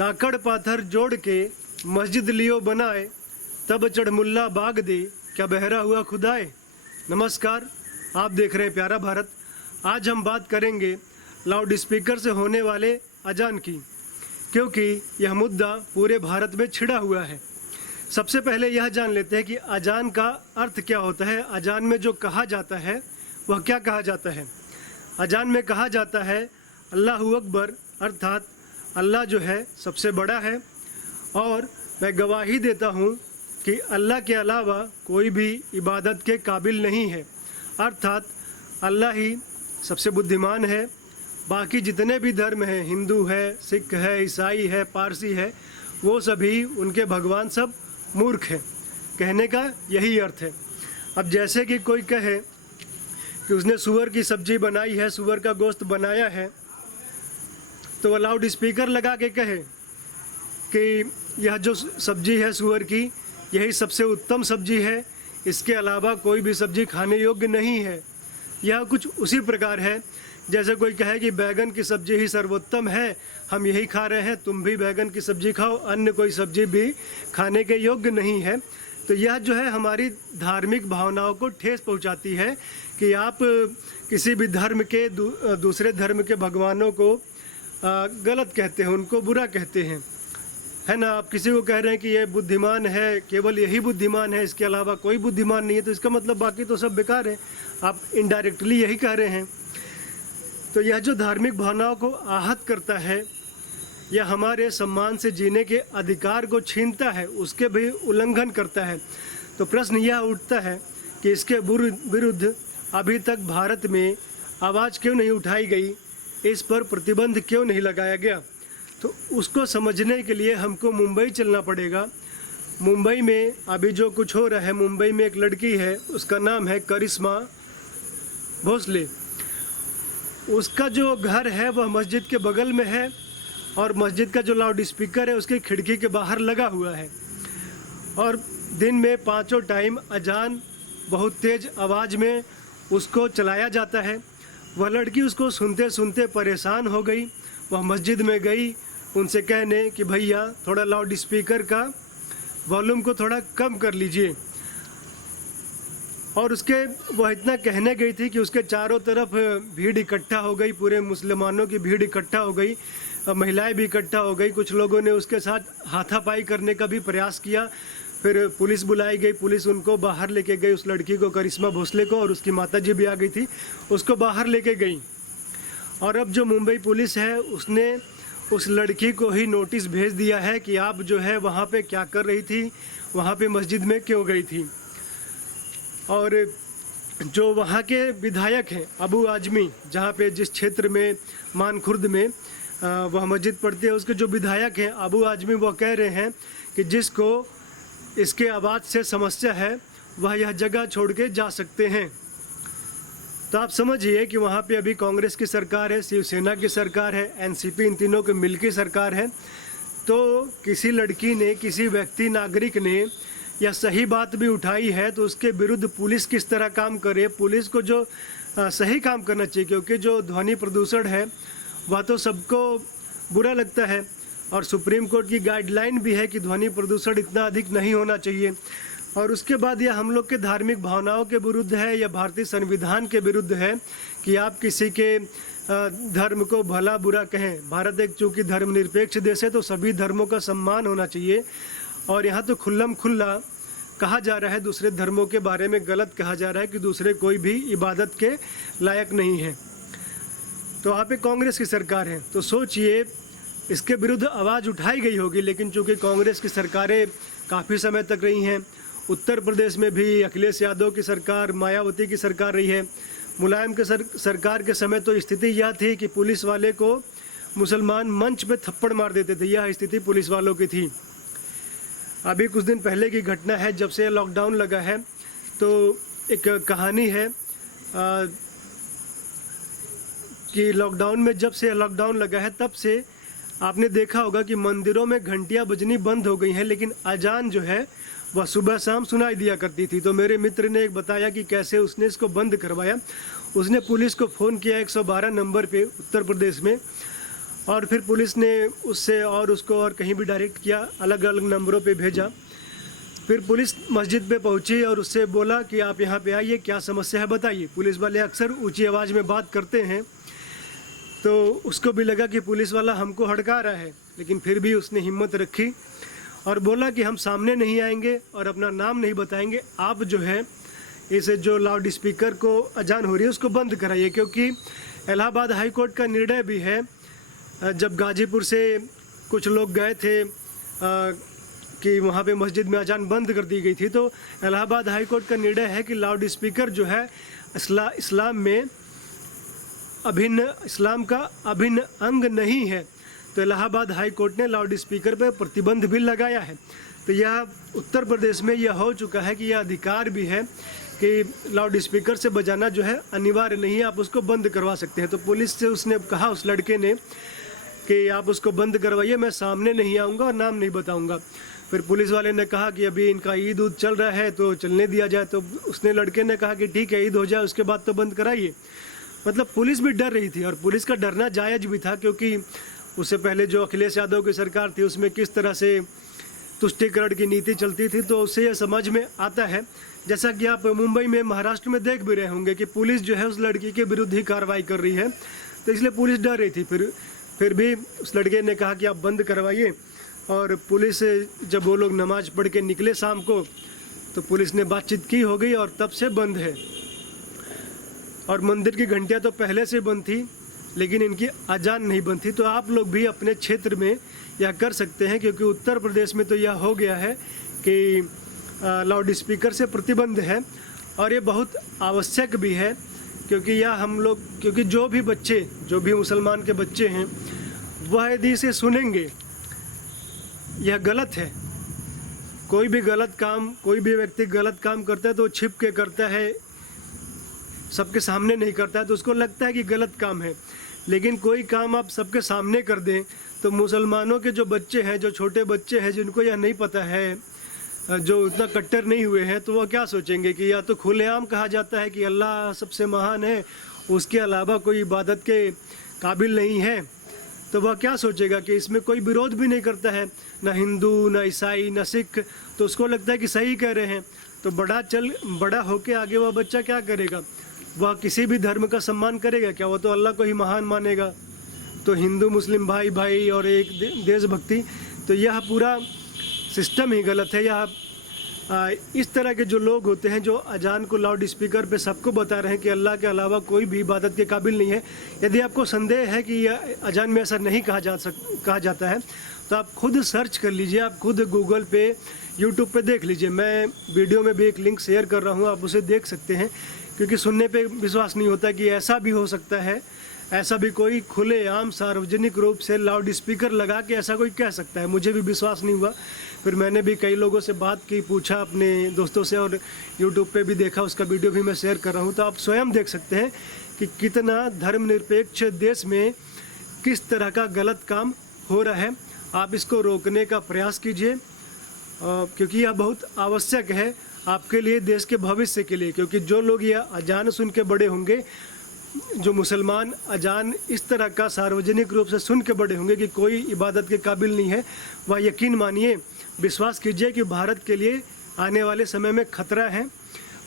काकड़ पाथर जोड़ के मस्जिद लियो बनाए, तब चढ़मुल्ला बाग दे क्या बहरा हुआ खुदाए। नमस्कार, आप देख रहे हैं प्यारा भारत। आज हम बात करेंगे लाउड स्पीकर से होने वाले अजान की, क्योंकि यह मुद्दा पूरे भारत में छिड़ा हुआ है। सबसे पहले यह जान लेते हैं कि अजान का अर्थ क्या होता है। अजान में जो कहा जाता है वह क्या कहा जाता है। अजान में कहा जाता है अल्लाहू अकबर, अर्थात अल्लाह जो है सबसे बड़ा है और मैं गवाही देता हूँ कि अल्लाह के अलावा कोई भी इबादत के काबिल नहीं है, अर्थात अल्लाह ही सबसे बुद्धिमान है। बाकी जितने भी धर्म हैं, हिंदू है, सिख है, ईसाई है, पारसी है, वो सभी उनके भगवान सब मूर्ख हैं। कहने का यही अर्थ है। अब जैसे कि कोई कहे कि उसने सूअर की सब्जी बनाई है, सूअर का गोश्त बनाया है, तो वह लाउड स्पीकर लगा के कहे कि यह जो सब्जी है सूअर की, यही सबसे उत्तम सब्जी है, इसके अलावा कोई भी सब्जी खाने योग्य नहीं है। यह कुछ उसी प्रकार है जैसे कोई कहे कि बैगन की सब्जी ही सर्वोत्तम है, हम यही खा रहे हैं, तुम भी बैगन की सब्जी खाओ, अन्य कोई सब्जी भी खाने के योग्य नहीं है। तो यह जो है हमारी धार्मिक भावनाओं को ठेस पहुंचाती है कि आप किसी भी धर्म के दूसरे धर्म के भगवानों को गलत कहते हैं, उनको बुरा कहते हैं, है ना। आप किसी को कह रहे हैं कि ये बुद्धिमान है, केवल यही बुद्धिमान है, इसके अलावा कोई बुद्धिमान नहीं है, तो इसका मतलब बाकी तो सब बेकार है। आप इनडायरेक्टली यही कह रहे हैं। तो यह जो धार्मिक भावनाओं को आहत करता है, यह हमारे सम्मान से जीने के अधिकार को छीनता है, उसके भी उल्लंघन करता है। तो प्रश्न यह उठता है कि इसके विरुद्ध अभी तक भारत में आवाज़ क्यों नहीं उठाई गई, इस पर प्रतिबंध क्यों नहीं लगाया गया। तो उसको समझने के लिए हमको मुंबई चलना पड़ेगा। मुंबई में अभी जो कुछ हो रहा है, मुंबई में एक लड़की है, उसका नाम है करिश्मा भोसले। उसका जो घर है वह मस्जिद के बगल में है और मस्जिद का जो लाउड स्पीकर है उसकी खिड़की के बाहर लगा हुआ है और दिन में 5 टाइम अजान बहुत तेज़ आवाज़ में उसको चलाया जाता है। वह लड़की उसको सुनते सुनते परेशान हो गई। वह मस्जिद में गई उनसे कहने कि भैया थोड़ा लाउड स्पीकर का वॉल्यूम को थोड़ा कम कर लीजिए। और वह इतना कहने गई थी कि उसके चारों तरफ भीड़ इकट्ठा हो गई, पूरे मुसलमानों की भीड़ इकट्ठा हो गई, महिलाएं भी इकट्ठा हो गई। कुछ लोगों ने उसके साथ हाथापाई करने का भी प्रयास किया। फिर पुलिस बुलाई गई, पुलिस उनको बाहर लेके गई, उस लड़की को, करिश्मा भोसले को, और उसकी माताजी भी आ गई थी, उसको बाहर लेके गई। और अब जो मुंबई पुलिस है उसने उस लड़की को ही नोटिस भेज दिया है कि आप जो है वहाँ पे क्या कर रही थी, वहाँ पे मस्जिद में क्यों गई थी। और जो वहाँ के विधायक हैं अबू आजमी, जहाँ पे जिस क्षेत्र में मानखुर्द में वह मस्जिद पड़ती है, उसके जो विधायक हैं अबू आजमी, वो कह रहे हैं कि जिसको इसके आवाज़ से समस्या है वह यह जगह छोड़ के जा सकते हैं। तो आप समझिए कि वहाँ पे अभी कांग्रेस की सरकार है, शिवसेना की सरकार है, एनसीपी, इन तीनों की मिल की सरकार है। तो किसी लड़की ने, किसी व्यक्ति, नागरिक ने यह सही बात भी उठाई है, तो उसके विरुद्ध पुलिस किस तरह काम करे। पुलिस को जो सही काम करना चाहिए, क्योंकि जो ध्वनि प्रदूषण है वह तो सबको बुरा लगता है और सुप्रीम कोर्ट की गाइडलाइन भी है कि ध्वनि प्रदूषण इतना अधिक नहीं होना चाहिए। और उसके बाद यह हम लोग के धार्मिक भावनाओं के विरुद्ध है, या भारतीय संविधान के विरुद्ध है कि आप किसी के धर्म को भला बुरा कहें। भारत एक चूँकि धर्मनिरपेक्ष देश है, तो सभी धर्मों का सम्मान होना चाहिए। और यहाँ तो खुल्लम खुल्ला कहा जा रहा है, दूसरे धर्मों के बारे में गलत कहा जा रहा है कि दूसरे कोई भी इबादत के लायक नहीं है। तो वहाँ पे कांग्रेस की सरकार है, तो सोचिए इसके विरुद्ध आवाज़ उठाई गई होगी। लेकिन चूँकि कांग्रेस की सरकारें काफ़ी समय तक रही हैं, उत्तर प्रदेश में भी अखिलेश यादव की सरकार, मायावती की सरकार रही है, मुलायम के सरकार के समय तो स्थिति यह थी कि पुलिस वाले को मुसलमान मंच पे थप्पड़ मार देते थे। यह स्थिति पुलिस वालों की थी। अभी कुछ दिन पहले की घटना है, जब से लॉकडाउन लगा है, तो एक कहानी है कि लॉकडाउन में, जब से लॉकडाउन लगा है तब से आपने देखा होगा कि मंदिरों में घंटियां बजनी बंद हो गई हैं, लेकिन अजान जो है वह सुबह शाम सुनाई दिया करती थी। तो मेरे मित्र ने एक बताया कि कैसे उसने इसको बंद करवाया। उसने पुलिस को फ़ोन किया 112 नंबर पे उत्तर प्रदेश में, और फिर पुलिस ने उससे और उसको और कहीं भी डायरेक्ट किया, अलग अलग नंबरों पे भेजा। फिर पुलिस मस्जिद पे पहुंची और उससे बोला कि आप यहाँ पे आइए, क्या समस्या है बताइए। पुलिस वाले अक्सर ऊंची आवाज़ में बात करते हैं, तो उसको भी लगा कि पुलिस वाला हमको हड़का रहा है, लेकिन फिर भी उसने हिम्मत रखी और बोला कि हम सामने नहीं आएंगे और अपना नाम नहीं बताएंगे, आप जो है इसे जो लाउड स्पीकर को अजान हो रही है उसको बंद कराइए। क्योंकि इलाहाबाद हाई कोर्ट का निर्णय भी है, जब गाजीपुर से कुछ लोग गए थे कि वहाँ पे मस्जिद में अजान बंद कर दी गई थी, तो इलाहाबाद हाई कोर्ट का निर्णय है कि लाउड स्पीकर जो है इस्लाम का अभिन्न अंग नहीं है। तो इलाहाबाद हाई कोर्ट ने लाउड स्पीकर पर प्रतिबंध भी लगाया है। तो यह उत्तर प्रदेश में यह हो चुका है कि यह अधिकार भी है कि लाउड स्पीकर से बजाना जो है अनिवार्य नहीं है, आप उसको बंद करवा सकते हैं। तो पुलिस से उसने कहा, उस लड़के ने, कि आप उसको बंद करवाइए, मैं सामने नहीं आऊँगा और नाम नहीं बताऊँगा। फिर पुलिस वाले ने कहा कि अभी इनका ईद उद चल रहा है तो चलने दिया जाए। तो उसने लड़के ने कहा कि ठीक है, ईद हो जाए उसके बाद तो बंद कराइए। मतलब पुलिस भी डर रही थी और पुलिस का डरना जायज़ भी था, क्योंकि उससे पहले जो अखिलेश यादव की सरकार थी उसमें किस तरह से तुष्टीकरण की नीति चलती थी, तो उससे यह समझ में आता है। जैसा कि आप मुंबई में, महाराष्ट्र में देख भी रहे होंगे कि पुलिस जो है उस लड़की के विरुद्ध ही कार्रवाई कर रही है, तो इसलिए पुलिस डर रही थी। फिर भी उस लड़के ने कहा कि आप बंद करवाइए। और पुलिस जब वो लोग नमाज पढ़ के निकले शाम को, तो पुलिस ने बातचीत की, हो गई और तब से बंद है। और मंदिर की घंटियाँ तो पहले से बंद थी, लेकिन इनकी अजान नहीं बंद थी। तो आप लोग भी अपने क्षेत्र में यह कर सकते हैं, क्योंकि उत्तर प्रदेश में तो यह हो गया है कि लाउड स्पीकर से प्रतिबंध है। और ये बहुत आवश्यक भी है, क्योंकि यह हम लोग, क्योंकि जो भी मुसलमान के बच्चे हैं वह यदि इसे सुनेंगे, यह गलत है। कोई भी व्यक्ति गलत काम करता है तो छिप के करता है, सबके सामने नहीं करता है, तो उसको लगता है कि गलत काम है। लेकिन कोई काम आप सबके सामने कर दें तो मुसलमानों के जो बच्चे हैं, जो छोटे बच्चे हैं, जिनको यह नहीं पता है, जो इतना कट्टर नहीं हुए हैं, तो वह क्या सोचेंगे कि या तो खुलेआम कहा जाता है कि अल्लाह सबसे महान है, उसके अलावा कोई इबादत के काबिल नहीं है। तो वह क्या सोचेगा कि इसमें कोई विरोध भी नहीं करता है, ना हिंदू, ना ईसाई, ना सिख, तो उसको लगता है कि सही कह रहे हैं। तो बड़ा होके आगे वह बच्चा क्या करेगा? वह किसी भी धर्म का सम्मान करेगा क्या? वह तो अल्लाह को ही महान मानेगा। तो हिंदू मुस्लिम भाई भाई और एक देशभक्ति, तो यह पूरा सिस्टम ही गलत है। यह इस तरह के जो लोग होते हैं जो अजान को लाउड स्पीकर पे सबको बता रहे हैं कि अल्लाह के अलावा कोई भी इबादत के काबिल नहीं है। यदि आपको संदेह है कि यह अजान में ऐसा नहीं कहा जाता है, तो आप खुद सर्च कर लीजिए, आप खुद गूगल पे, यूट्यूब पे देख लीजिए। मैं वीडियो में भी एक लिंक शेयर कर रहा हूँ, आप उसे देख सकते हैं। क्योंकि सुनने पे विश्वास नहीं होता कि ऐसा भी हो सकता है, ऐसा भी कोई खुलेआम सार्वजनिक रूप से लाउड स्पीकर लगा के ऐसा कोई कह सकता है। मुझे भी विश्वास नहीं हुआ। फिर मैंने भी कई लोगों से बात की, पूछा अपने दोस्तों से, और यूट्यूब पे भी देखा, उसका वीडियो भी मैं शेयर कर रहा हूँ। तो आप स्वयं देख सकते हैं कि कितना धर्मनिरपेक्ष देश में किस तरह का गलत काम हो रहा है। आप इसको रोकने का प्रयास कीजिए, क्योंकि यह बहुत आवश्यक है आपके लिए, देश के भविष्य के लिए। क्योंकि जो लोग यह अजान सुन के बड़े होंगे, जो मुसलमान अजान इस तरह का सार्वजनिक रूप से सुन के बड़े होंगे कि कोई इबादत के काबिल नहीं है, वह यकीन मानिए, विश्वास कीजिए कि भारत के लिए आने वाले समय में खतरा है।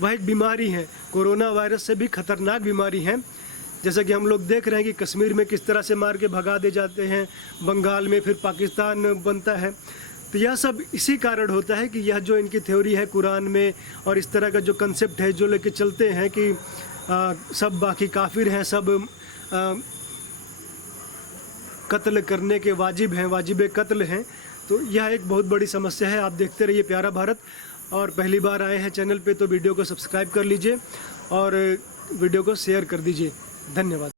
वह एक बीमारी है, कोरोना वायरस से भी खतरनाक बीमारी है। जैसा कि हम लोग देख रहे हैं कि कश्मीर में किस तरह से मार के भगा दे जाते हैं, बंगाल में फिर पाकिस्तान बनता है। तो यह सब इसी कारण होता है कि यह जो इनकी थ्योरी है कुरान में, और इस तरह का जो कंसेप्ट है जो लेके चलते हैं कि सब बाकी काफिर हैं, सब कत्ल करने के वाजिब हैं, वाजिब कत्ल हैं। तो यह एक बहुत बड़ी समस्या है। आप देखते रहिए प्यारा भारत, और पहली बार आए हैं चैनल पे तो वीडियो को सब्सक्राइब कर लीजिए और वीडियो को शेयर कर दीजिए। धन्यवाद।